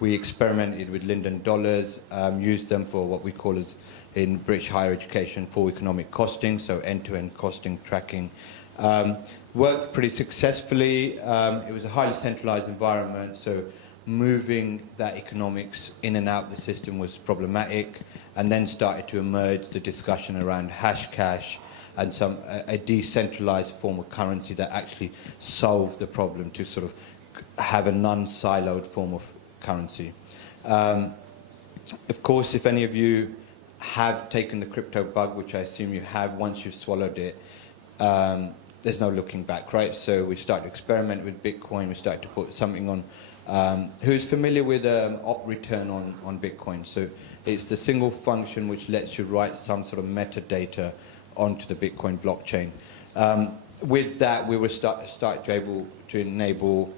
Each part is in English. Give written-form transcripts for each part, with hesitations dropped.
we experimented with Linden dollars, used them for what we call as in British higher education full economic costing, so end-to-end costing tracking. Worked pretty successfully. It was a highly centralized environment, so moving that economics in and out the system was problematic, and then started to emerge the discussion around hash cash and a decentralized form of currency that actually solved the problem to sort of have a non-siloed form of currency. Of course, if any of you have taken the crypto bug, which I assume you have, once you've swallowed it, there's no looking back, right? So we started to experiment with Bitcoin, we started to put something on. Who's familiar with op return on Bitcoin? So it's the single function which lets you write some sort of metadata onto the Bitcoin blockchain. With that, we were start able to enable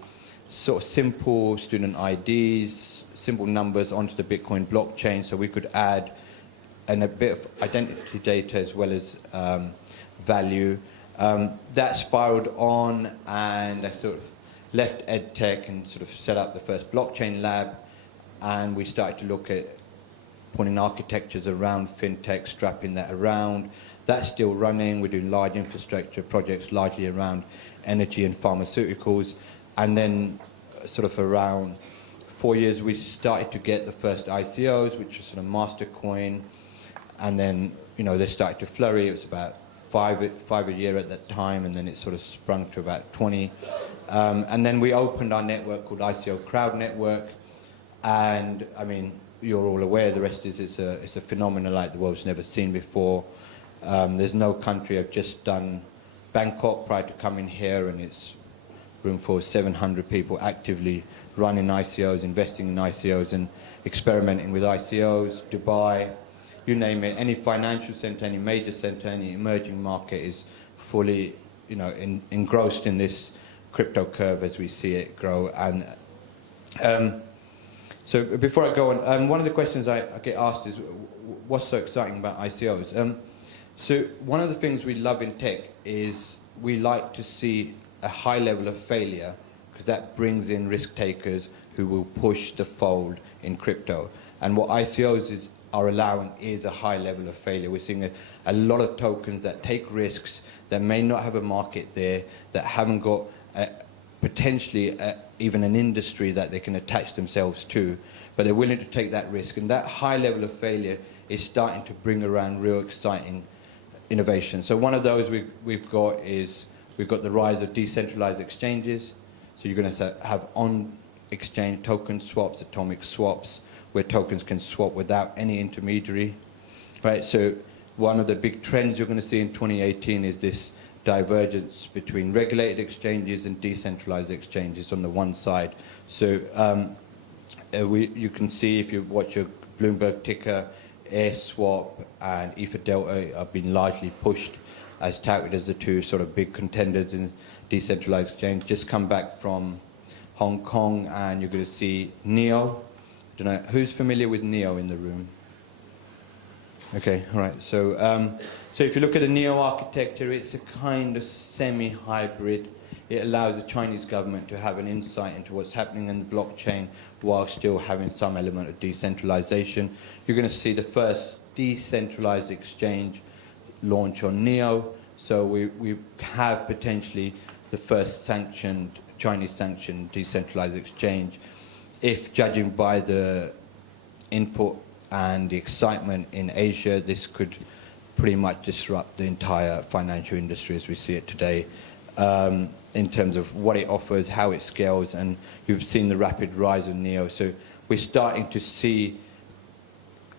sort of simple student IDs, simple numbers onto the Bitcoin blockchain, so we could add a bit of identity data as well as value. That spiraled on, and I sort of left EdTech and sort of set up the first blockchain lab, and we started to look at putting architectures around fintech, strapping that around. That's still running. We're doing large infrastructure projects largely around energy and pharmaceuticals. And then sort of around 4 years, we started to get the first ICOs, which was sort of Mastercoin. And then, you know, they started to flurry. It was about five a year at that time, and then it sort of sprung to about 20. And then we opened our network called ICO Crowd Network. And, I mean, you're all aware, the rest is it's a phenomenon like the world's never seen before. There's no country. I've just done Bangkok prior to coming here, and it's room for 700 people actively running ICOs, investing in ICOs, and experimenting with ICOs. Dubai, you name it, any financial center, any major center, any emerging market is fully, you know, engrossed in this crypto curve as we see it grow. And so before I go on, one of the questions I get asked is, what's so exciting about ICOs? So one of the things we love in tech is we like to see a high level of failure, because that brings in risk takers who will push the fold in crypto. And what ICOs are allowing is a high level of failure. We're seeing a lot of tokens that take risks, that may not have a market there, that haven't got potentially even an industry that they can attach themselves to, but they're willing to take that risk. And that high level of failure is starting to bring around real exciting innovation. So one of those we've got the rise of decentralized exchanges. So you're going to have on-exchange token swaps, atomic swaps, where tokens can swap without any intermediary, right? So one of the big trends you're going to see in 2018 is this divergence between regulated exchanges and decentralized exchanges on the one side. So you can see, if you watch your Bloomberg ticker, AirSwap and Ether Delta have been largely pushed as touted as the two sort of big contenders in decentralized exchange. Just come back from Hong Kong, and you're going to see NEO. I don't know, who's familiar with NEO in the room? Okay, all right. So, so if you look at the NEO architecture, it's a kind of semi-hybrid. It allows the Chinese government to have an insight into what's happening in the blockchain while still having some element of decentralization. You're going to see the first decentralized exchange launch on NEO. So we have potentially the first sanctioned, Chinese sanctioned decentralized exchange. If judging by the input and the excitement in Asia, this could pretty much disrupt the entire financial industry as we see it today, in terms of what it offers, how it scales, and you've seen the rapid rise of NEO. So we're starting to see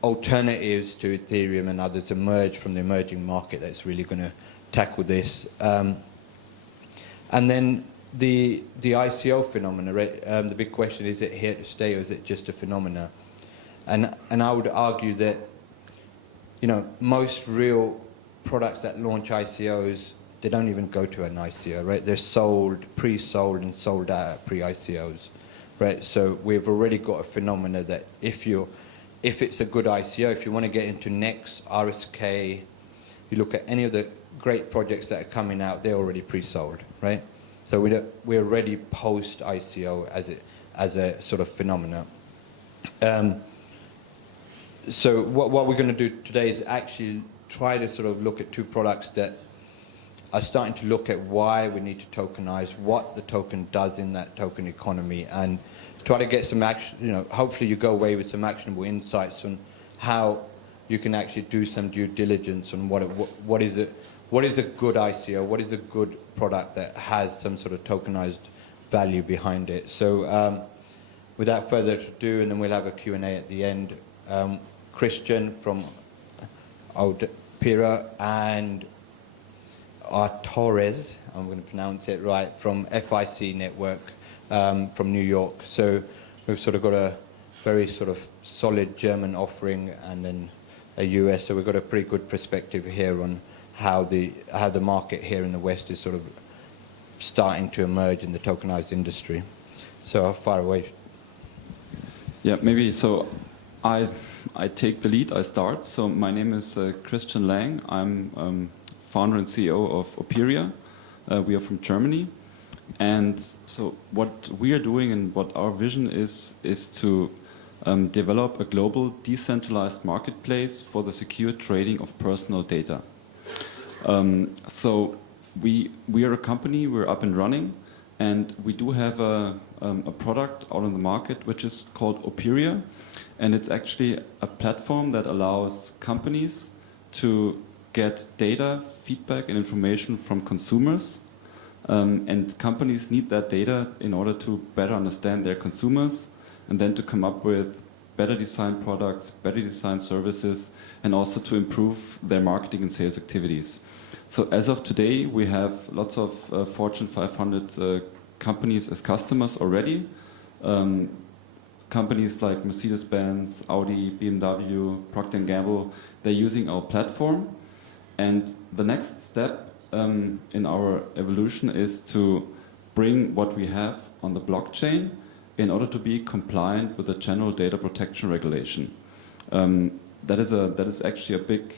alternatives to Ethereum and others emerge from the emerging market that's really going to tackle this. And then the ICO phenomena, the big question, is it here to stay, or is it just a phenomena? And I would argue that, you know, most real products that launch ICOs, they don't even go to an ICO, right? They're sold, pre-sold and sold out at pre-ICOs, right? So we've already got a phenomena that if it's a good ICO, if you want to get into Next, RSK, you look at any of the great projects that are coming out, they're already pre-sold, right? So we're already post-ICO as a sort of phenomena. So what we're going to do today is actually try to sort of look at two products that are starting to look at why we need to tokenize, what the token does in that token economy, and try to get some action, hopefully you go away with some actionable insights on how you can actually do some due diligence on what is a good ICO, what is a good product that has some sort of tokenized value behind it. So without further ado, and then we'll have a Q&A at the end, Christian from Pira and Torres, I'm going to pronounce it right, from FIC Network from New York. So we've sort of got a very sort of solid German offering and then a US, so we've got a pretty good perspective here on how the market here in the West is sort of starting to emerge in the tokenized industry. So how far away? Yeah, maybe so I take the lead, I start. So my name is Christian Lang. I'm founder and CEO of Operia. We are from Germany. And so what we are doing and what our vision is to develop a global decentralized marketplace for the secure trading of personal data. So we are a company, we're up and running, and we do have a product out on the market which is called Operia, and it's actually a platform that allows companies to get data, feedback and information from consumers, and companies need that data in order to better understand their consumers and then to come up with better designed products, better designed services, and also to improve their marketing and sales activities. So as of today, we have lots of Fortune 500 companies as customers already. Companies like Mercedes-Benz, Audi, BMW, Procter & Gamble, they're using our platform. And the next step in our evolution is to bring what we have on the blockchain in order to be compliant with the General Data Protection Regulation. That is actually a big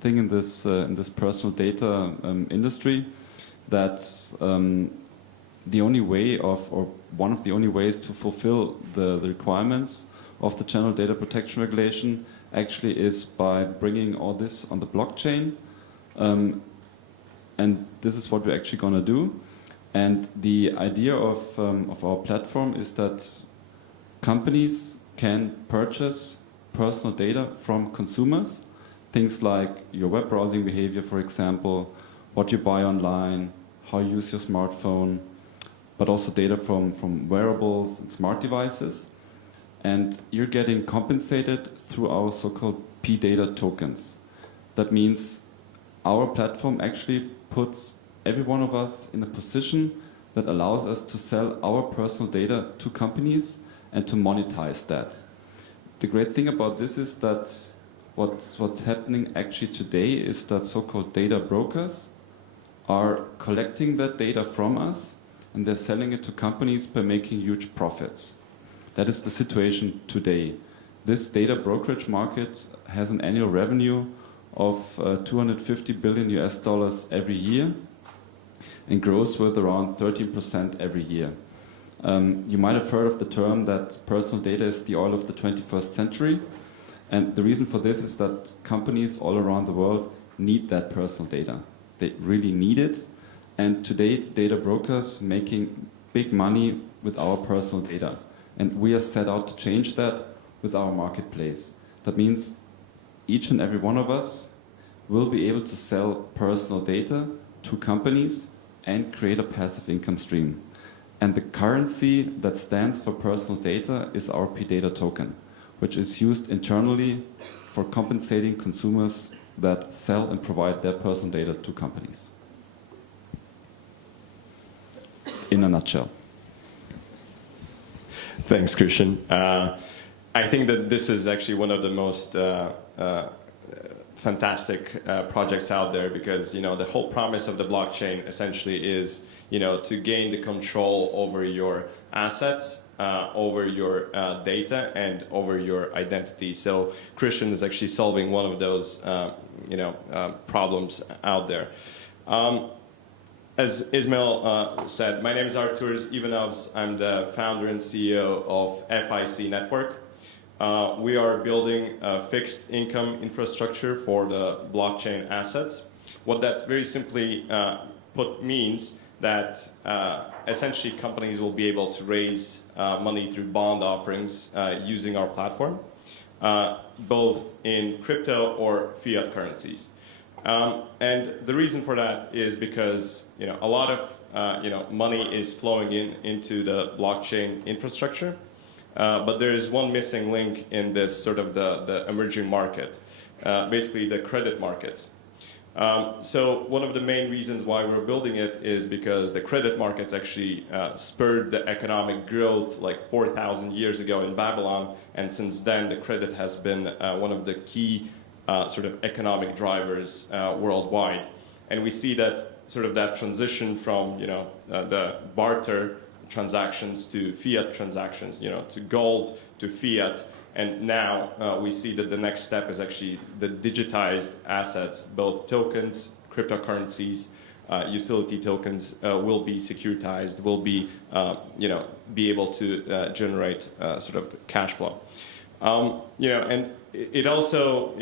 thing in this personal data industry. That's the only way or one of the only ways to fulfill the requirements of the General Data Protection Regulation actually is by bringing all this on the blockchain. And this is what we're actually going to do. And the idea of our platform is that companies can purchase personal data from consumers, things like your web browsing behavior, for example, what you buy online, how you use your smartphone, but also data from wearables and smart devices. And you're getting compensated through our so-called P-data tokens. That means our platform actually puts every one of us in a position that allows us to sell our personal data to companies and to monetize that. The great thing about this is that what's happening actually today is that so-called data brokers are collecting that data from us and they're selling it to companies by making huge profits. That is the situation today. This data brokerage market has an annual revenue of $250 billion every year and grows with around 13% every year. You might have heard of the term that personal data is the oil of the 21st century. And the reason for this is that companies all around the world need that personal data. They really need it. And today, data brokers making big money with our personal data. And we are set out to change that with our marketplace. That means each and every one of us will be able to sell personal data to companies and create a passive income stream. And the currency that stands for personal data is our P-data token, which is used internally for compensating consumers that sell and provide their personal data to companies. In a nutshell. Thanks, Christian. I think that this is actually one of the most fantastic projects out there because the whole promise of the blockchain essentially is to gain the control over your assets, over your data, and over your identity. So Christian is actually solving one of those problems out there. As Ismail said, my name is Arturas Ivanovs. I'm the founder and CEO of FIC Network. we are building a fixed income infrastructure for the blockchain assets. What that very simply put means that essentially companies will be able to raise money through bond offerings using our platform, both in crypto or fiat currencies. And the reason for that is because a lot of money is flowing into the blockchain infrastructure, but there is one missing link in this sort of the emerging market, basically the credit markets. So one of the main reasons why we're building it is because the credit markets actually spurred the economic growth like 4,000 years ago in Babylon, and since then the credit has been one of the key sort of economic drivers worldwide. And we see that sort of that transition from the barter transactions to fiat transactions, to gold to fiat. And now we see that the next step is actually the digitized assets, both tokens, cryptocurrencies, utility tokens will be securitized, will be able to generate sort of cash flow. And it also,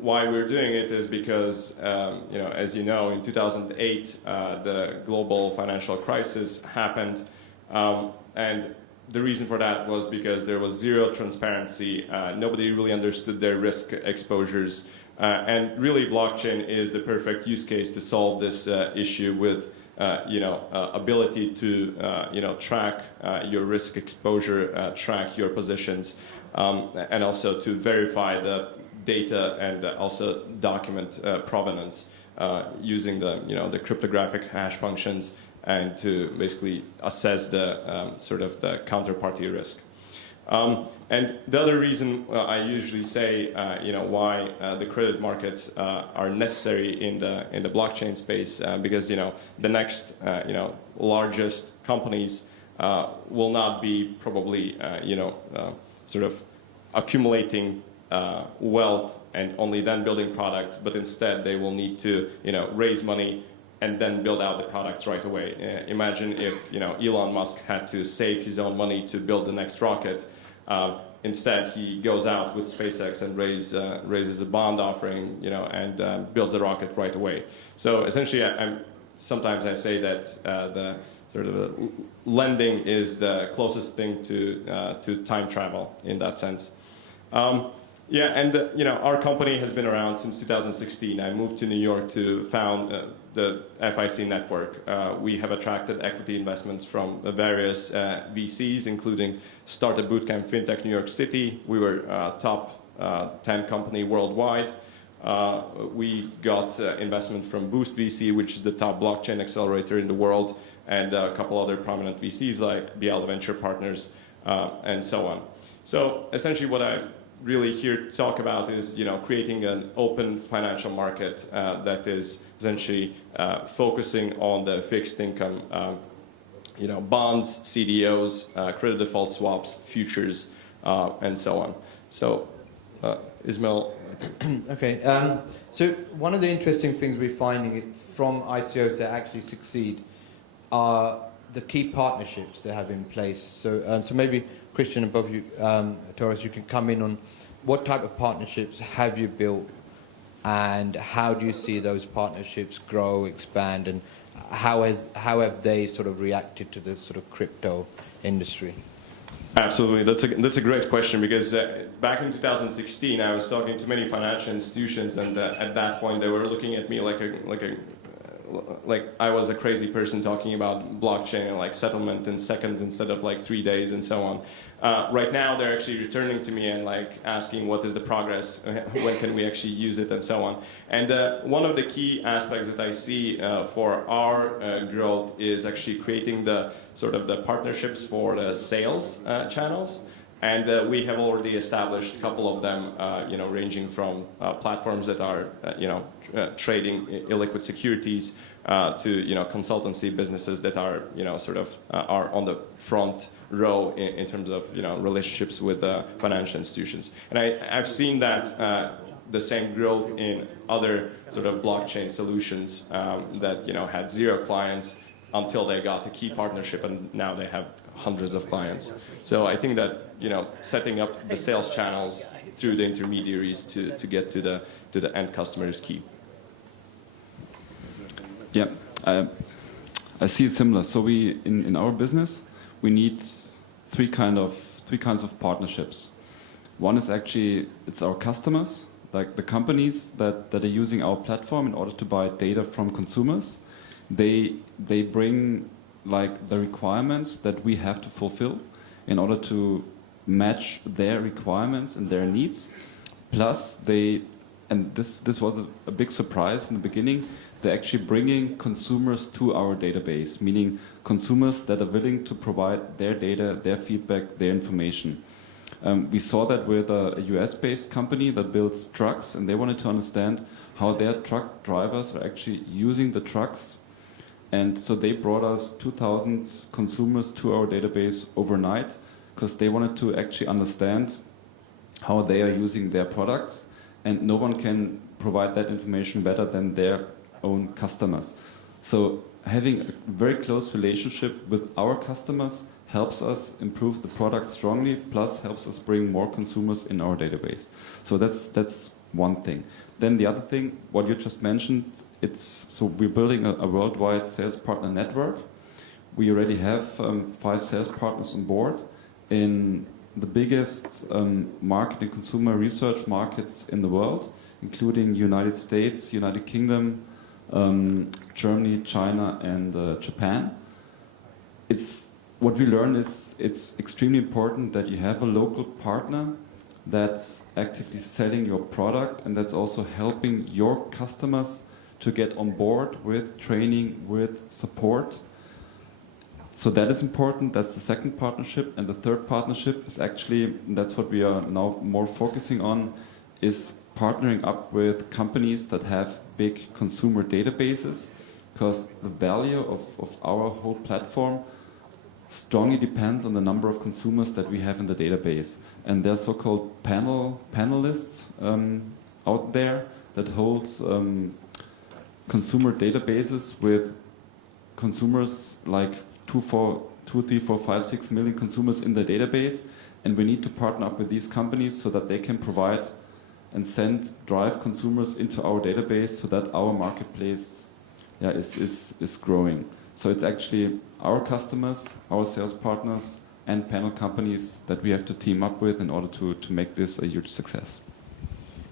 why we're doing it is because, as you know, in 2008, the global financial crisis happened, and the reason for that was because there was zero transparency. Nobody really understood their risk exposures. And really, blockchain is the perfect use case to solve this issue with, ability to, track your risk exposure, track your positions, and also to verify the data and also document provenance using the cryptographic hash functions, and to basically assess the sort of the counterparty risk. And the other reason I usually say, why the credit markets are necessary in the blockchain space, because the next largest companies will not be probably sort of accumulating wealth and only then building products, but instead they will need to raise money and then build out the products right away. Imagine if Elon Musk had to save his own money to build the next rocket. Instead, he goes out with SpaceX and raises a bond offering, and builds the rocket right away. So essentially, sometimes I say that the sort of lending is the closest thing to time travel in that sense. Our company has been around since 2016. I moved to New York to found the FIC network. We have attracted equity investments from various VCs, including Startup Bootcamp FinTech New York City. We were top 10 company worldwide. We got investment from Boost VC, which is the top blockchain accelerator in the world, and a couple other prominent VCs like Biala Venture Partners, and so on. So essentially what I'm really here to talk about is creating an open financial market that is essentially focusing on the fixed income, bonds, CDOs, credit default swaps, futures, and so on. So, Ismail. Okay. So one of the interesting things we're finding from ICOs that actually succeed are the key partnerships they have in place. So, so maybe Christian, above you, Taurus, you can come in on what type of partnerships have you built, and how do you see those partnerships grow, expand, and how have they sort of reacted to the sort of crypto industry? Absolutely, that's a great question, because back in 2016 I was talking to many financial institutions, and at that point they were looking at me like I was a crazy person talking about blockchain and like settlement in seconds instead of like 3 days and so on. Right now they're actually returning to me and like asking what is the progress, when can we actually use it, and so on. And one of the key aspects that I see for our growth is actually creating the sort of the partnerships for the sales channels. And we have already established a couple of them, ranging from platforms that are, trading illiquid securities to, consultancy businesses that are, are on the front row in terms of, relationships with financial institutions. And I've seen that the same growth in other sort of blockchain solutions that, had 0 clients, until they got a key partnership, and now they have hundreds of clients. So I think that, you know, setting up the sales channels through the intermediaries to get to the end customer is key. Yeah, I see it similar. So we in our business we need three kinds of partnerships. One is actually it's our customers, like the companies that are using our platform in order to buy data from consumers. They bring like the requirements that we have to fulfill in order to match their requirements and their needs. Plus and this was a big surprise in the beginning, they're actually bringing consumers to our database, meaning consumers that are willing to provide their data, their feedback, their information. We saw that with a US-based company that builds trucks, and they wanted to understand how their truck drivers are actually using the trucks. And so they brought us 2,000 consumers to our database overnight because they wanted to actually understand how they are using their products, and no one can provide that information better than their own customers. So having a very close relationship with our customers helps us improve the product strongly, plus helps us bring more consumers in our database. So that's one thing. Then the other thing, what you just mentioned, so we're building a worldwide sales partner network. We already have 5 sales partners on board in the biggest market and consumer research markets in the world, including United States, United Kingdom, Germany, China, and Japan. What we learn is it's extremely important that you have a local partner that's actively selling your product and that's also helping your customers to get on board with training, with support. So that is important. That's the second partnership. And the third partnership is actually, that's what we are now more focusing on, is partnering up with companies that have big consumer databases, because the value of our whole platform strongly depends on the number of consumers that we have in the database. And there are so-called panelists out there that hold consumer databases with consumers like 2, 3, 4, 5, 6 million consumers in the database. And we need to partner up with these companies so that they can provide and drive consumers into our database so that our marketplace is growing. So it's actually our customers, our sales partners, and panel companies that we have to team up with in order to make this a huge success.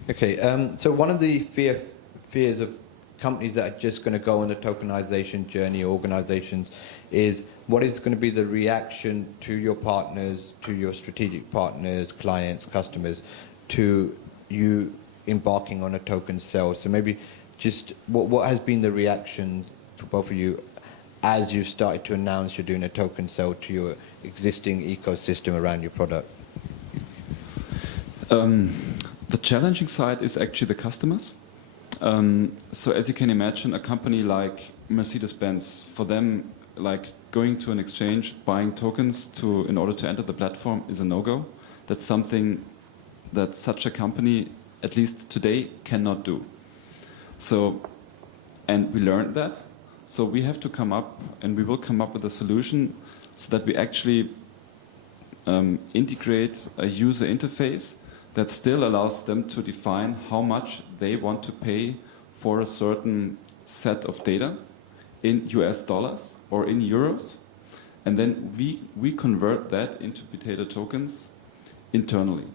Okay, so one of the fears of companies that are just going to go on a tokenization journey, organizations, is what is going to be the reaction to your partners, to your strategic partners, clients, customers, to you embarking on a token sale. So maybe just what has been the reaction for both of you as you've started to announce you're doing a token sale to your existing ecosystem around your product? The challenging side is actually the customers. So as you can imagine, a company like Mercedes-Benz, for them, like going to an exchange, buying tokens in order to enter the platform is a no-go. That's something that such a company, at least today, cannot do. So, and we learned that. So we have to come up, and we will come up with a solution so that we actually integrate a user interface that still allows them to define how much they want to pay for a certain set of data in US dollars or in euros. And then we convert that into potato tokens internally.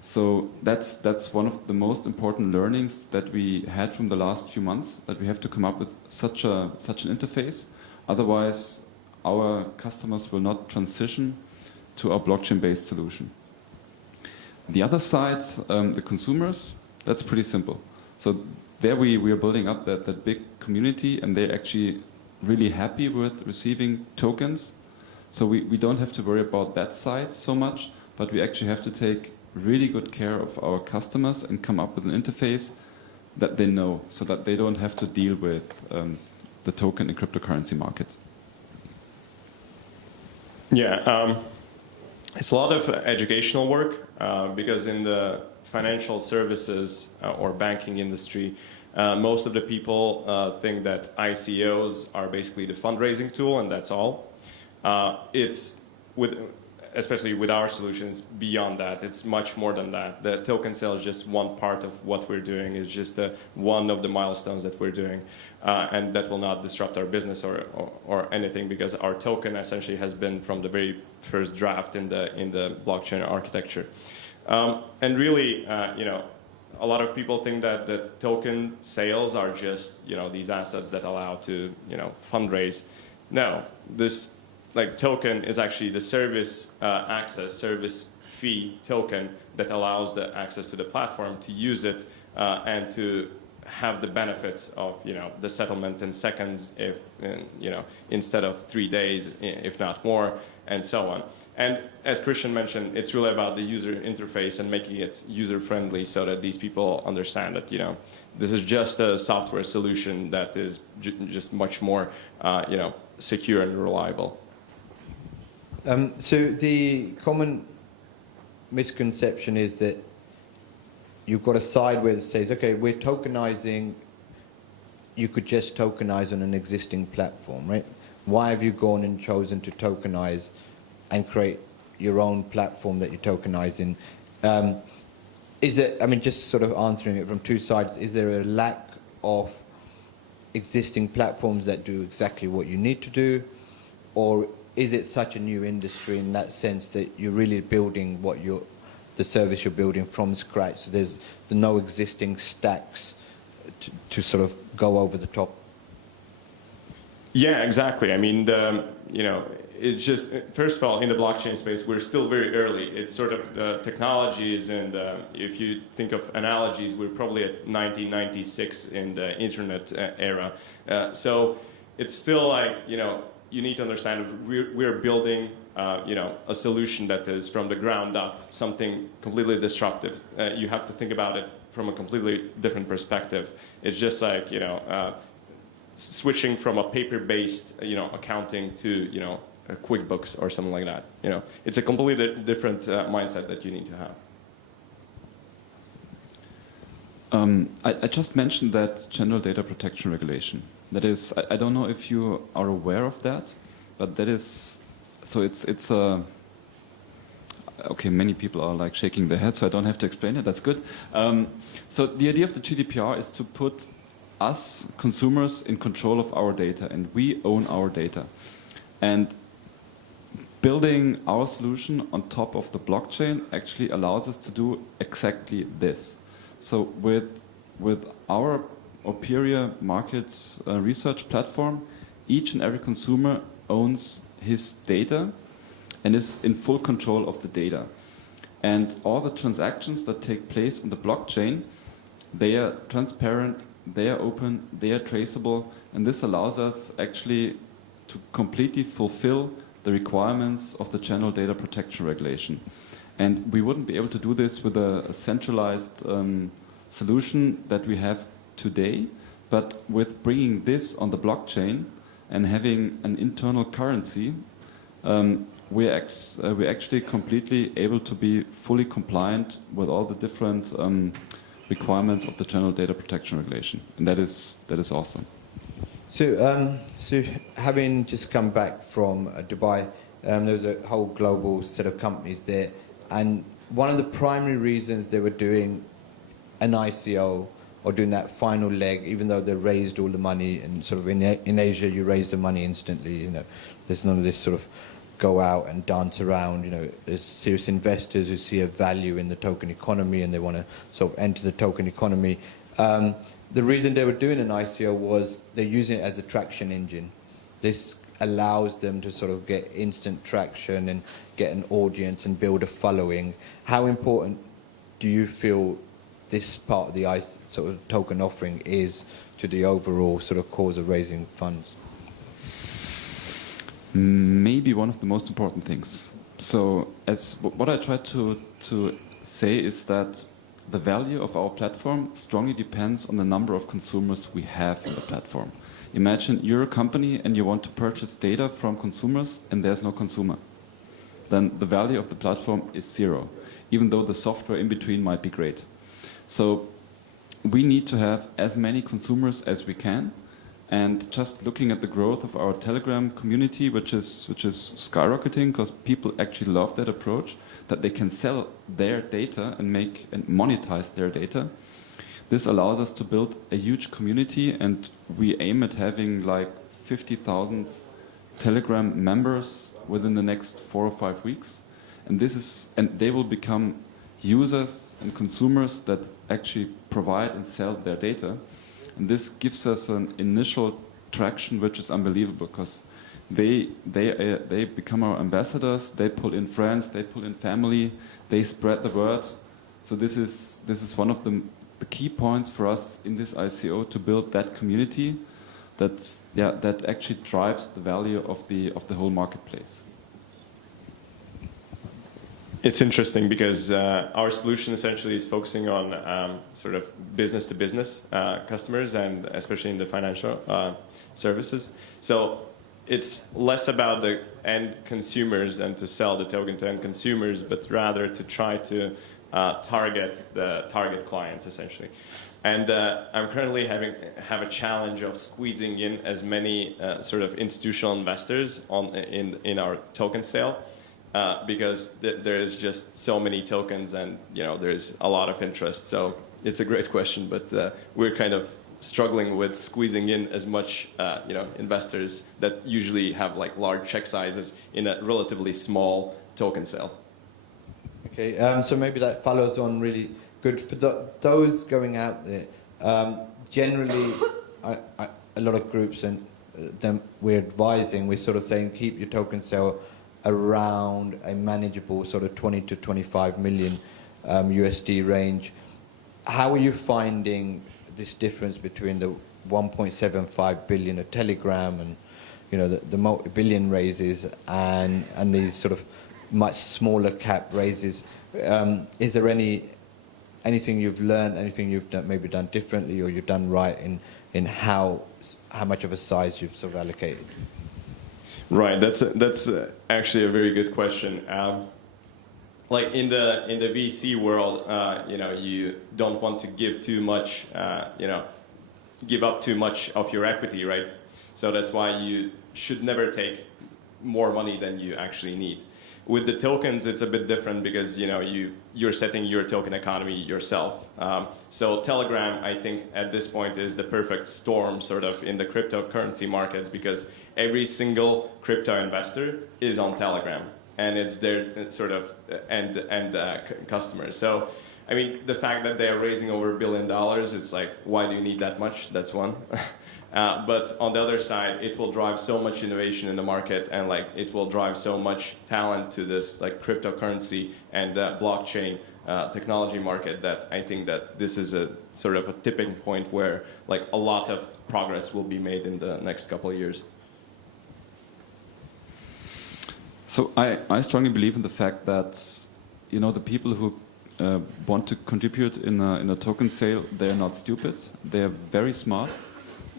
So that's one of the most important learnings that we had from the last few months, that we have to come up with such an interface. Otherwise, our customers will not transition to our blockchain-based solution. The other side, the consumers, that's pretty simple. So there we are building up that big community, and they're actually really happy with receiving tokens. So we don't have to worry about that side so much, but we actually have to take really good care of our customers and come up with an interface that they know, so that they don't have to deal with the token and cryptocurrency market. Yeah, it's a lot of educational work because in the financial services or banking industry, Most of the people think that ICOs are basically the fundraising tool, and that's all. It's especially with our solutions, beyond that. It's much more than that. The token sale is just one part of what we're doing. It's just one of the milestones that we're doing. And that will not disrupt our business or anything, because our token essentially has been from the very first draft in the blockchain architecture. And really, a lot of people think that the token sales are just, these assets that allow to, fundraise. No, this token is actually the service fee token that allows the access to the platform to use it and to have the benefits of the settlement in seconds, if instead of 3 days, if not more, and so on. And as Christian mentioned, it's really about the user interface and making it user friendly so that these people understand that this is just a software solution that is just much more secure and reliable. So the common misconception is that you've got a side where it says, okay, we're tokenizing, you could just tokenize on an existing platform, right? Why have you gone and chosen to tokenize and create your own platform that you're tokenizing? Is it, just sort of answering it from two sides, is there a lack of existing platforms that do exactly what you need to do? Or is it such a new industry in that sense that you're really building the service you're building from scratch? So there's no existing stacks to sort of go over the top. Yeah, exactly. It's just, first of all, in the blockchain space, we're still very early. It's sort of the technologies, and if you think of analogies, we're probably at 1996 in the internet era. So it's still you need to understand we're building a solution that is from the ground up, something completely disruptive. You have to think about it from a completely different perspective. It's just switching from a paper-based accounting to QuickBooks or something like that. It's a completely different mindset that you need to have. I just mentioned that general data protection regulation. That is, I don't know if you are aware of that, but that is, so it's a, okay, many people are shaking their heads, so I don't have to explain it, that's good. So the idea of the GDPR is to put us, consumers, in control of our data, and we own our data. And building our solution on top of the blockchain actually allows us to do exactly this. So with our Operia market research platform, each and every consumer owns his data and is in full control of the data. And all the transactions that take place on the blockchain, they are transparent, they are open, they are traceable, and this allows us actually to completely fulfill the requirements of the General Data Protection Regulation. And we wouldn't be able to do this with a centralized solution that we have today, but with bringing this on the blockchain and having an internal currency, we're actually completely able to be fully compliant with all the different requirements of the General Data Protection Regulation, and that is awesome. So, so having just come back from Dubai, there's a whole global set of companies there, and one of the primary reasons they were doing an ICO or doing that final leg, even though they raised all the money, and sort of in Asia you raise the money instantly, there's none of this sort of go out and dance around, there's serious investors who see a value in the token economy and they want to sort of enter the token economy. The reason they were doing an ICO was they're using it as a traction engine. This allows them to sort of get instant traction and get an audience and build a following. How important do you feel this part of the sort of token offering is to the overall sort of cause of raising funds? Maybe one of the most important things. So what I try to say is that the value of our platform strongly depends on the number of consumers we have in the platform. Imagine you're a company and you want to purchase data from consumers and there's no consumer. Then the value of the platform is zero, even though the software in between might be great. So we need to have as many consumers as we can. And just looking at the growth of our Telegram community, which is skyrocketing because people actually love that approach, that they can sell their data and monetize their data. This allows us to build a huge community, and we aim at having like 50,000 Telegram members within the next 4 or 5 weeks. And they will become users and consumers that actually provide and sell their data. And this gives us an initial traction which is unbelievable, because they become our ambassadors, they pull in friends, they pull in family, they spread the word. So this is one of the key points for us in this ICO, to build that community that actually drives the value of the whole marketplace. It's interesting because our solution essentially is focusing on sort of business-to-business customers, and especially in the financial services. So it's less about the end consumers and to sell the token to end consumers, but rather to try to target the target clients, essentially. And I'm currently have a challenge of squeezing in as many sort of institutional investors in our token sale. Because there is just so many tokens, and there's a lot of interest. So it's a great question, but we're kind of struggling with squeezing in as much investors that usually have like large check sizes in a relatively small token sale. Okay, so maybe that follows on really good for those going out there. Generally, a lot of groups and them we're advising, we're sort of saying keep your token sale around a manageable sort of 20 to 25 million USD range. How are you finding this difference between the 1.75 billion of Telegram and the multi-billion raises and these sort of much smaller cap raises? Is there anything you've learned, anything you've maybe done differently or you've done right in how much of a size you've sort of allocated? Right, that's actually a very good question. Like in the VC world, you don't want to give too much, give up too much of your equity, right? So that's why you should never take more money than you actually need. With the tokens, it's a bit different because you're setting your token economy yourself. So Telegram, I think, at this point is the perfect storm sort of in the cryptocurrency markets, because every single crypto investor is on Telegram, and it's their sort of end customers. So, I mean, the fact that they are raising over $1 billion, it's like, why do you need that much? That's one. But on the other side, it will drive so much innovation in the market, and like it will drive so much talent to this like cryptocurrency and blockchain technology market, that I think that this is a sort of a tipping point where like a lot of progress will be made in the next couple of years. So I strongly believe in the fact that the people who want to contribute in a token sale, they are not stupid. They are very smart.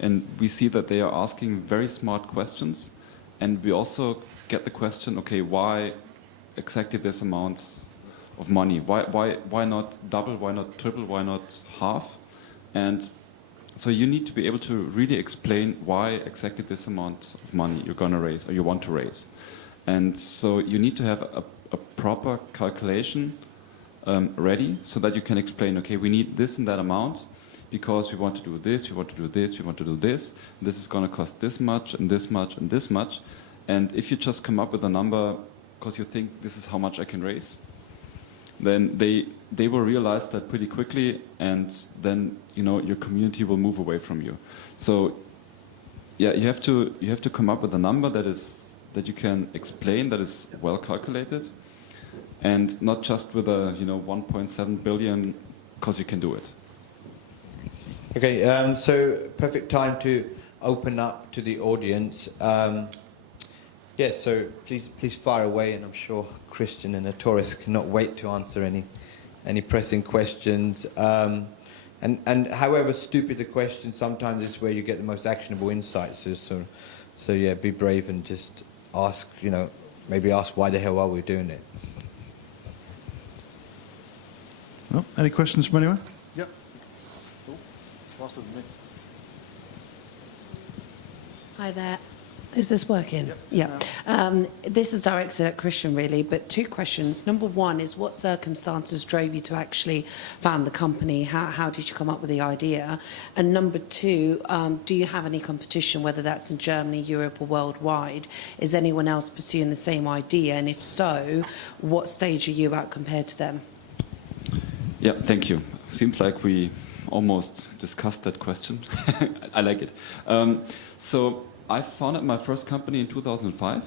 And we see that they are asking very smart questions. And we also get the question, okay, why exactly this amount of money? Why not double? Why not triple? Why not half? And so you need to be able to really explain why exactly this amount of money you're going to raise or you want to raise. And so you need to have a proper calculation ready so that you can explain, okay, we need this and that amount, because we want to do this, we want to do this, we want to do this. This is going to cost this much and this much and this much. And if you just come up with a number because you think this is how much I can raise, then they will realize that pretty quickly, and then your community will move away from you. So yeah, you have to come up with a number that you can explain, that is well calculated, and not just with a 1.7 billion because you can do it. Okay, so perfect time to open up to the audience. Yes, so please fire away, and I'm sure Christian and Arturas cannot wait to answer any pressing questions. And however stupid the question, sometimes is where you get the most actionable insights. So yeah, be brave and just ask, maybe ask why the hell are we doing it? Well, any questions from anyone? Yep. Cool. faster than me. Hi there. Is this working? Yep. Yeah. This is directed at Christian, really, but two questions. Number one is, what circumstances drove you to actually found the company? How did you come up with the idea? And number two, do you have any competition, whether that's in Germany, Europe, or worldwide? Is anyone else pursuing the same idea? And if so, what stage are you at compared to them? Yeah, thank you. Seems like we almost discussed that question. I like it. So I founded my first company in 2005,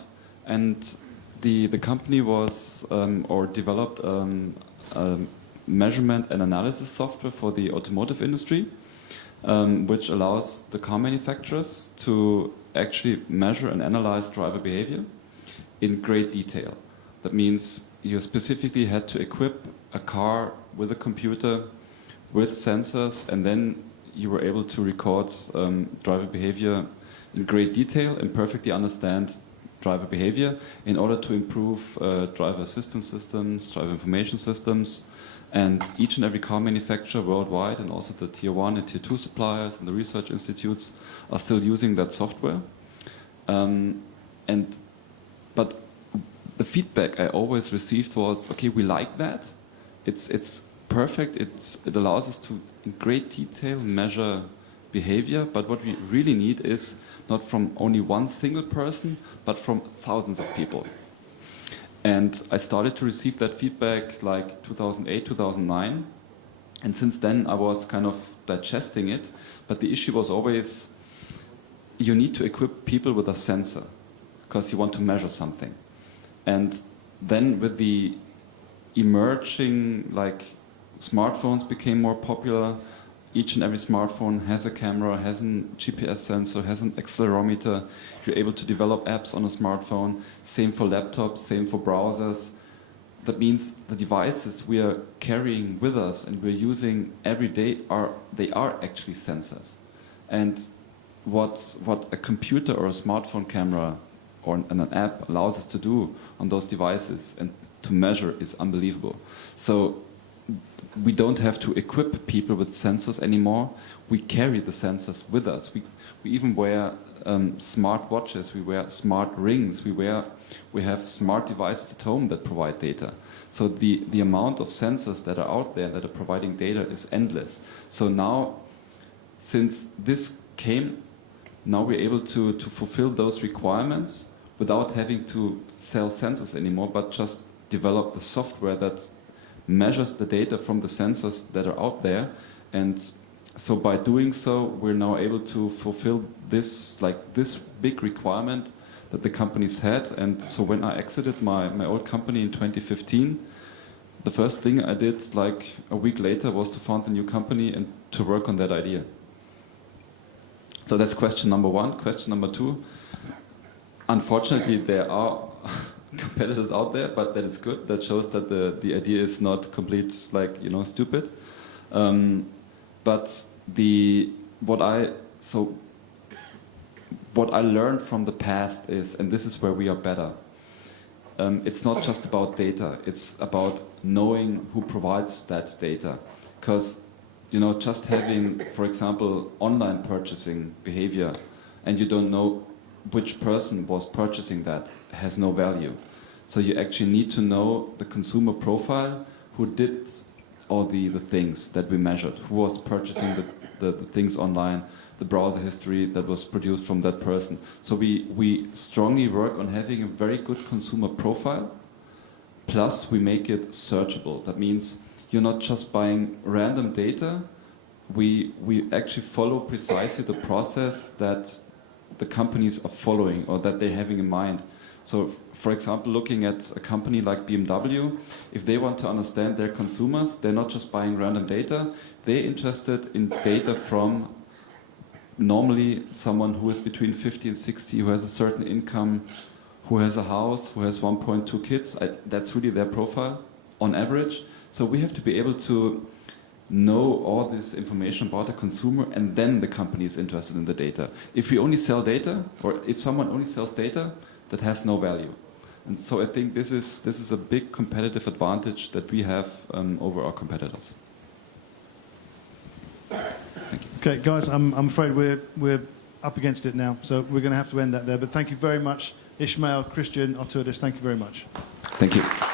and the company was or developed a measurement and analysis software for the automotive industry, which allows the car manufacturers to actually measure and analyze driver behavior in great detail. That means you specifically had to equip a car with a computer, with sensors, and then you were able to record driver behavior in great detail and perfectly understand driver behavior in order to improve driver assistance systems, driver information systems, and each and every car manufacturer worldwide, and also the tier 1 and tier 2 suppliers and the research institutes are still using that software. But the feedback I always received was, okay, we like that, it's perfect, it allows us to in great detail measure behavior, but what we really need is not from only one single person, but from thousands of people. And I started to receive that feedback like 2008, 2009. And since then I was kind of digesting it. But the issue was always, you need to equip people with a sensor because you want to measure something. And then with the emerging, like, smartphones became more popular. Each and every smartphone has a camera, has a GPS sensor, has an accelerometer. You're able to develop apps on a smartphone. Same for laptops, same for browsers. That means the devices we are carrying with us and we're using every day are actually sensors. And what a computer or a smartphone camera or an app allows us to do on those devices and to measure is unbelievable. So we don't have to equip people with sensors anymore. We carry the sensors with us. We even wear smart watches. We wear smart rings. We have smart devices at home that provide data. So the amount of sensors that are out there that are providing data is endless. So now, since this came, now we're able to fulfill those requirements without having to sell sensors anymore, but just develop the software that measures the data from the sensors that are out there. And so by doing so, we're now able to fulfill this big requirement that the companies had. And so when I exited my old company in 2015, the first thing I did like a week later was to found a new company and to work on that idea. So that's question number one. Question number two, unfortunately there are competitors out there, but that is good. That shows that the idea is not complete, stupid. But what I learned from the past is, and this is where we are better. It's not just about data. It's about knowing who provides that data, because just having, for example, online purchasing behavior, and you don't know which person was purchasing that, has no value. So you actually need to know the consumer profile, who did all the things that we measured, who was purchasing the things online, the browser history that was produced from that person. So we strongly work on having a very good consumer profile, plus we make it searchable. That means you're not just buying random data, we actually follow precisely the process that the companies are following or that they're having in mind. So, for example, looking at a company like BMW, if they want to understand their consumers, they're not just buying random data, they're interested in data from normally someone who is between 50 and 60, who has a certain income, who has a house, who has 1.2 kids. That's really their profile on average. So we have to be able to know all this information about the consumer, and then the company is interested in the data. If we only sell data, or if someone only sells data, that has no value. And so I think this is a big competitive advantage that we have over our competitors. Okay, guys, I'm afraid we're up against it now, so we're going to have to end that there. But thank you very much, Ishmael, Christian, Arturdus. Thank you very much. Thank you.